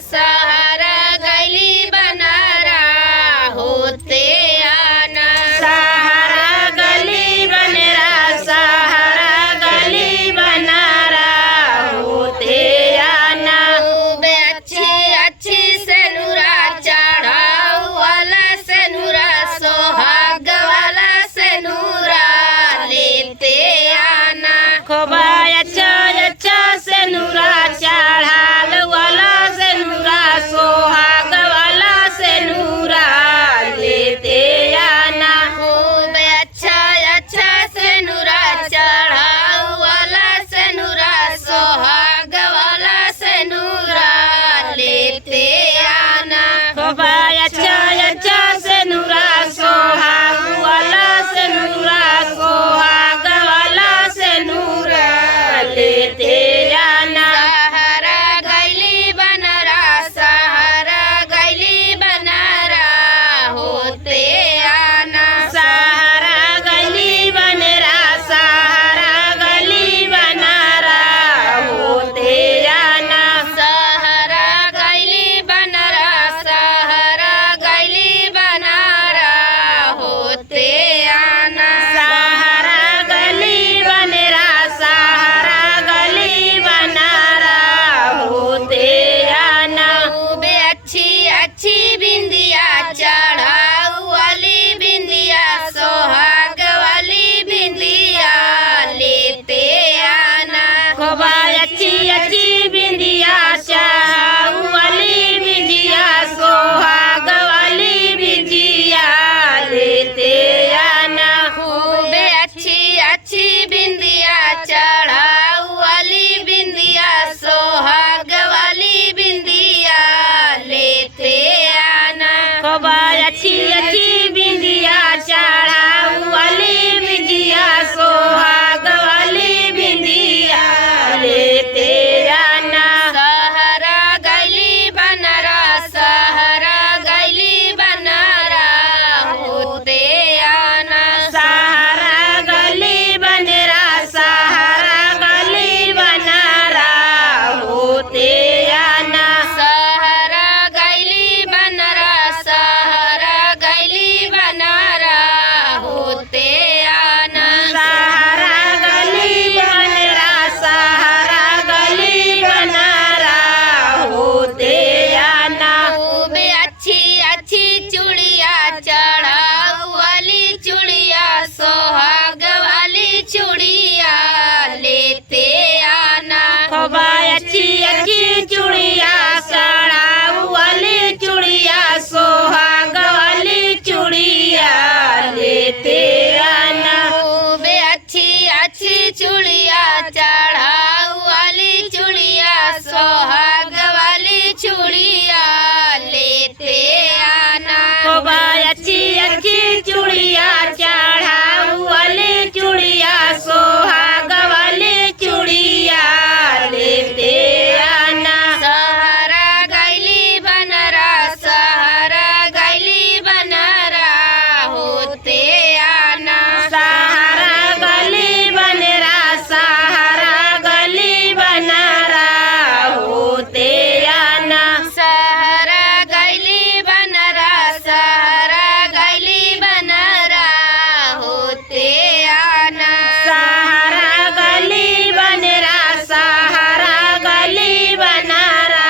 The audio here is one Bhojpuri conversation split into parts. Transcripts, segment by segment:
सहारा गली बनारा होते आना। सहारा गली बनरा सहारा गली बनारा होते आना। खूबे अच्छी अच्छी सेनुरा चढ़ाऊ वाला सेनुरा सोहाग वाला सेनुरा लेते आना। खूब अच्छा अच्छा सेनुरा चढ़ाल वाला सेनुरा सोहाग वाला सेनुरा लेते आना। खूब अच्छा अच्छा सेनुरा चढ़ाऊ वाला सेनुरा सोहाग वाला सेनुरा लेते आना। खूब अच्छा अच्छा सेनुरा सोहाग वाला सेनुरा सोहाग वाला सेनुरा लेते आना। सहारा गैली बनरा सहारा गैली बनरा होते आना। सहारा गली बनरा सहारा गली बनारा होते आना। सहारा गैली बनरा सहारा गैली बनरा होते आना। सहारा गली बनरा सहारा गली बनारा होते आना। खूबे अच्छी अच्छी बिंदिया चढ़ाऊ वाली बिंदिया सोहाग वाली बिंदिया लेते आना। खूब अच्छी अच्छी बिंदिया चाहू वाली बिंदिया सोहाग वाली बिंदिया लेते आना। खूबे अच्छी अच्छी बिंदिया चढ़ाऊ वाली बिंदिया सोहाग वाली बिंदिया लेते आना। खूब अच्छी अच्छी बिंदिया चढ़ाऊ वाली बिंदिया सोहाग वाली बिंदिया लेते आना। सहारा गैली बनरा सहारा गैली बनरा होते आना। सहारा गली बनरा सहारा गली बनारा होते आना। सहारा गैली बनरा सहारा गैली बनरा होते आना। सहारा गली बनरा सहारा गली बनारा होते आना। खूबे अच्छी अच्छी चूड़िया चढ़ाऊ वाली चूड़िया सोहाग वाली चूड़िया लेते आना। खूब अच्छी अच्छी चूड़िया चढ़ाऊ वाली चूड़िया सोहाग वाली चूड़िया लेते आना। खूबे अच्छी अच्छी चूड़िया चढ़ाऊ वाली चूड़िया सोहाग वाली चूड़िया लेते आना। खूब अच्छी अच्छी चूड़िया चढ़ाऊ वाली चूड़िया सोहाग वाली चूड़िया लेते आना। सहारा गैली बनरा सहारा गैली बनरा होते आना। सहारा गली बनरा सहारा गली बनारा होते आना। सहारा गैली बनरा सहारा गैली बनरा होते आना। सहारा गली बनरा सहारा गली बनारा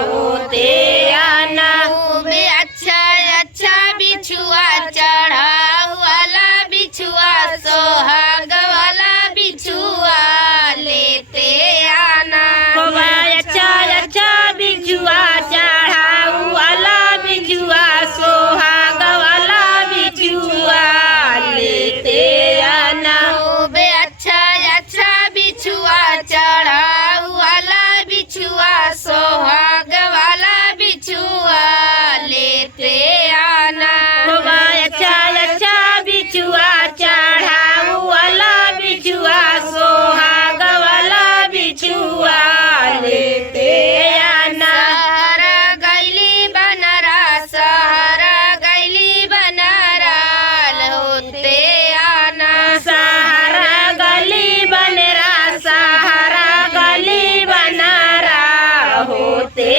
होते आना। खूबे अच्छा अच्छा बिछुआ चढ़ाऊ वाला बिछुआ सोहाग वाला बिछुआ लेते आना। खूब अच्छा अच्छा बिजुआ चढ़ाऊ वाला बिजुआ सोहाग वाला बिजुआ लेते आना। खूबे अच्छा अच्छा बिछुआ चढ़ाऊ वाला बिछुआ सोहाग वाला बिछुआ लेते आना। खूब अच्छा अच्छा बिजुआ चढ़ाऊ वाला बिजुआ सोहाग वाला बिजुआ लेते आना। सहारा गैली बनरा सहारा गैली बनरा होते आना। सहारा गली बनरा सहारा गली बनारा होते